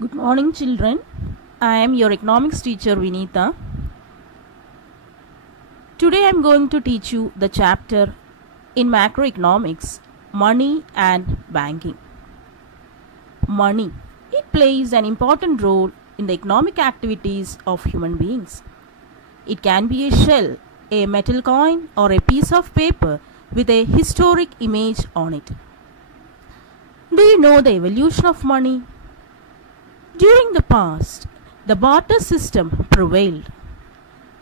Good morning, children. I am your economics teacher Vinita. Today I am going to teach you the chapter in macroeconomics, money and banking. Money. It plays an important role in the economic activities of human beings. It can be a shell, a metal coin, or a piece of paper with a historic image on it. Do you know the evolution of money? During the past, the barter system prevailed.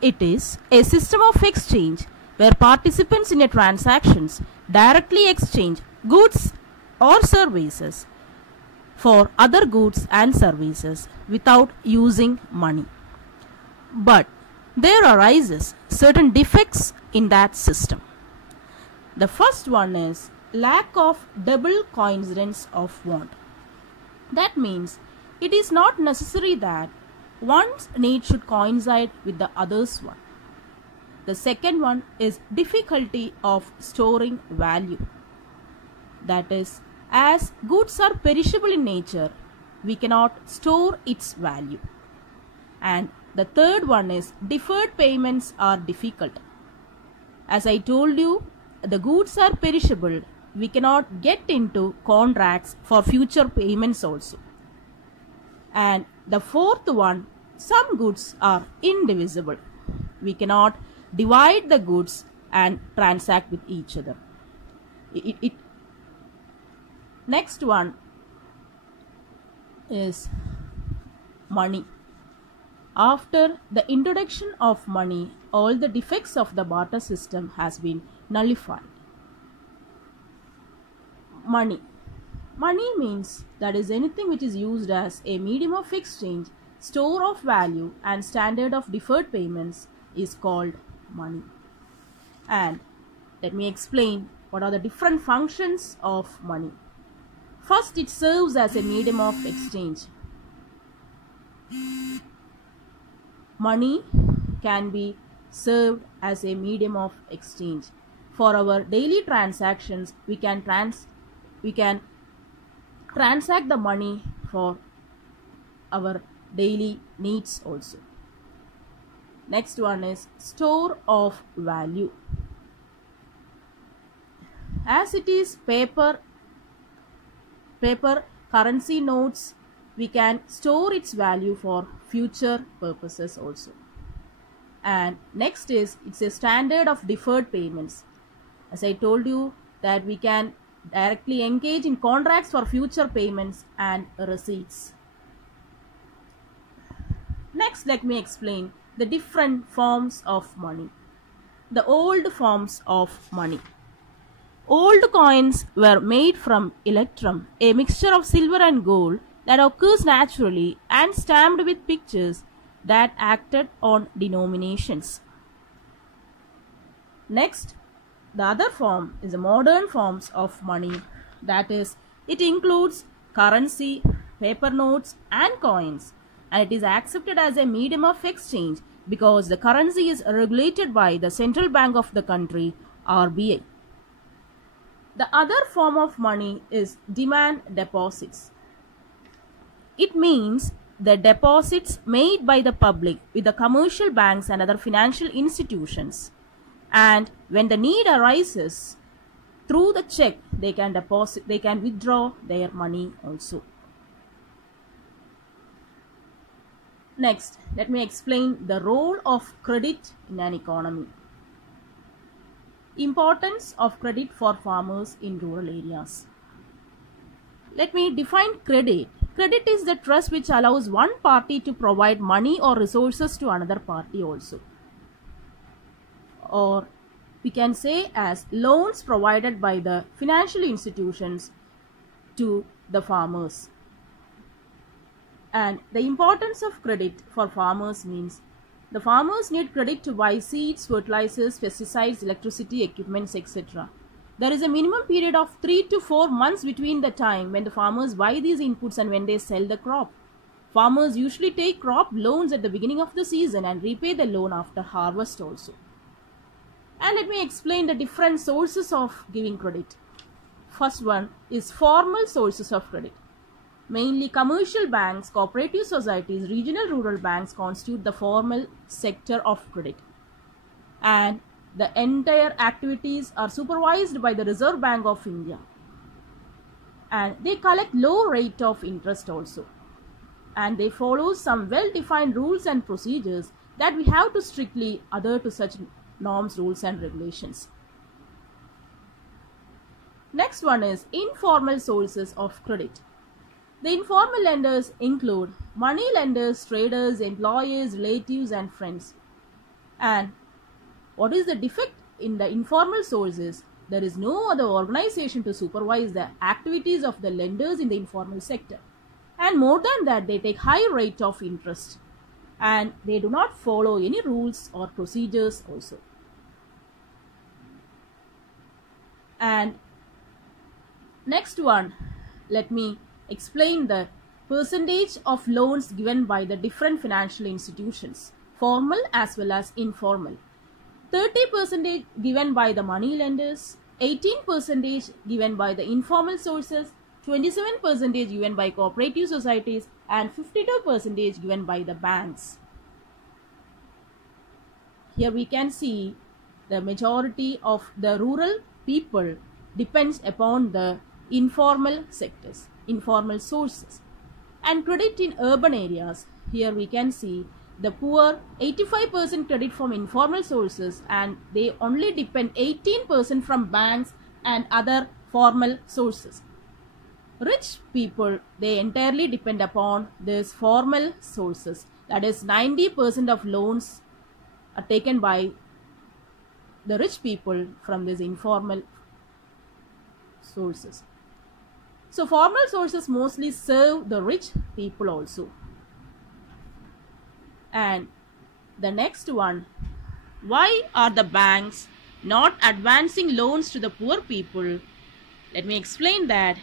It is a system of exchange where participants in a transactions directly exchange goods or services for other goods and services without using money. But there arises certain defects in that system. The first one is lack of double coincidence of want. That means it is not necessary that one's need should coincide with the other's one. The second one is difficulty of storing value. That is, as goods are perishable in nature, we cannot store its value. And the third one is deferred payments are difficult. As I told you, the goods are perishable. We cannot get into contracts for future payments also. And the fourth one, some goods are indivisible. We cannot divide the goods and transact with each other. Next one is money. After the introduction of money, all the defects of the barter system has been nullified. Money. Money means that is anything which is used as a medium of exchange, store of value and standard of deferred payments is called money. And let me explain what are the different functions of money. First, it serves as a medium of exchange. Money can be served as a medium of exchange. For our daily transactions, we can transact the money for our daily needs also. Next one is store of value. As it is paper currency notes, we can store its value for future purposes also. And next is it's a standard of deferred payments. As I told you that we can directly engage in contracts for future payments and receipts. Next, let me explain the different forms of money. The old forms of money. Old coins were made from electrum, a mixture of silver and gold that occurs naturally and stamped with pictures that acted on denominations. Next, the other form is the modern forms of money. That is, it includes currency, paper notes and coins, and it is accepted as a medium of exchange because the currency is regulated by the central bank of the country, RBI. The other form of money is demand deposits. It means the deposits made by the public with the commercial banks and other financial institutions. And when the need arises, through the check, they can withdraw their money also. Next, let me explain the role of credit in an economy. Importance of credit for farmers in rural areas. Let me define credit. Credit is the trust which allows one party to provide money or resources to another party also. Or we can say as loans provided by the financial institutions to the farmers. And the importance of credit for farmers means the farmers need credit to buy seeds, fertilizers, pesticides, electricity, equipments, etc. There is a minimum period of 3 to 4 months between the time when the farmers buy these inputs and when they sell the crop. Farmers usually take crop loans at the beginning of the season and repay the loan after harvest also. And let me explain the different sources of giving credit. First one is formal sources of credit. Mainly commercial banks, cooperative societies, regional rural banks constitute the formal sector of credit. And the entire activities are supervised by the Reserve Bank of India. And they collect low rate of interest also. And they follow some well-defined rules and procedures that we have to strictly adhere to such norms, rules and regulations. Next one is informal sources of credit. The informal lenders include money lenders, traders, employers, relatives and friends. And what is the defect in the informal sources? There is no other organization to supervise the activities of the lenders in the informal sector. And more than that, they take high rate of interest. And they do not follow any rules or procedures also. And next one, let me explain the percentage of loans given by the different financial institutions, formal as well as informal. 30% given by the money lenders, 18% given by the informal sources, 27% given by cooperative societies, and 52% given by the banks. Here we can see the majority of the rural people depends upon the informal sectors, informal sources. And credit in urban areas, here we can see the poor 85% credit from informal sources, and they only depend 18% from banks and other formal sources. Rich people, they entirely depend upon these formal sources. That is 90% of loans are taken by the rich people from these informal sources. So formal sources mostly serve the rich people also. And the next one, why are the banks not advancing loans to the poor people? Let me explain that.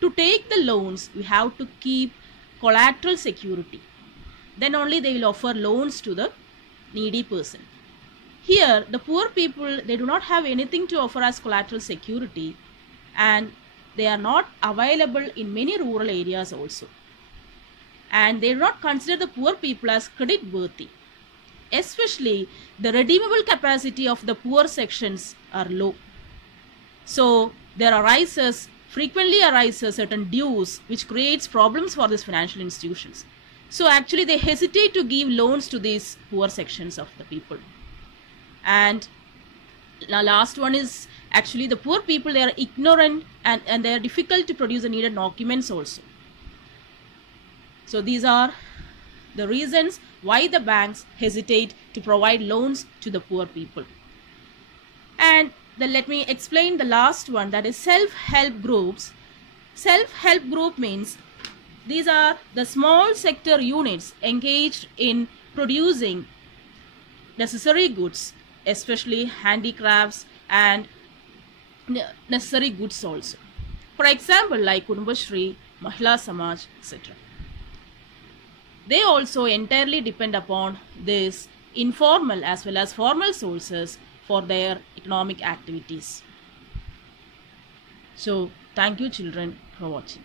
To take the loans, we have to keep collateral security. Then only they will offer loans to the needy person. Here, the poor people, they do not have anything to offer as collateral security, and they are not available in many rural areas also. And they do not consider the poor people as credit worthy. Especially the redeemable capacity of the poor sections are low. So there frequently arises certain dues which creates problems for these financial institutions. So actually they hesitate to give loans to these poor sections of the people. And the last one is actually the poor people, they are ignorant and they are difficult to produce the needed documents also. So these are the reasons why the banks hesitate to provide loans to the poor people. And then let me explain the last one, that is self-help groups. Self-help group means these are the small sector units engaged in producing necessary goods, especially handicrafts and necessary goods also. For example, like Kudumbashree, Mahila Samaj, etc. They also entirely depend upon this informal as well as formal sources for their economic activities. So, thank you children for watching.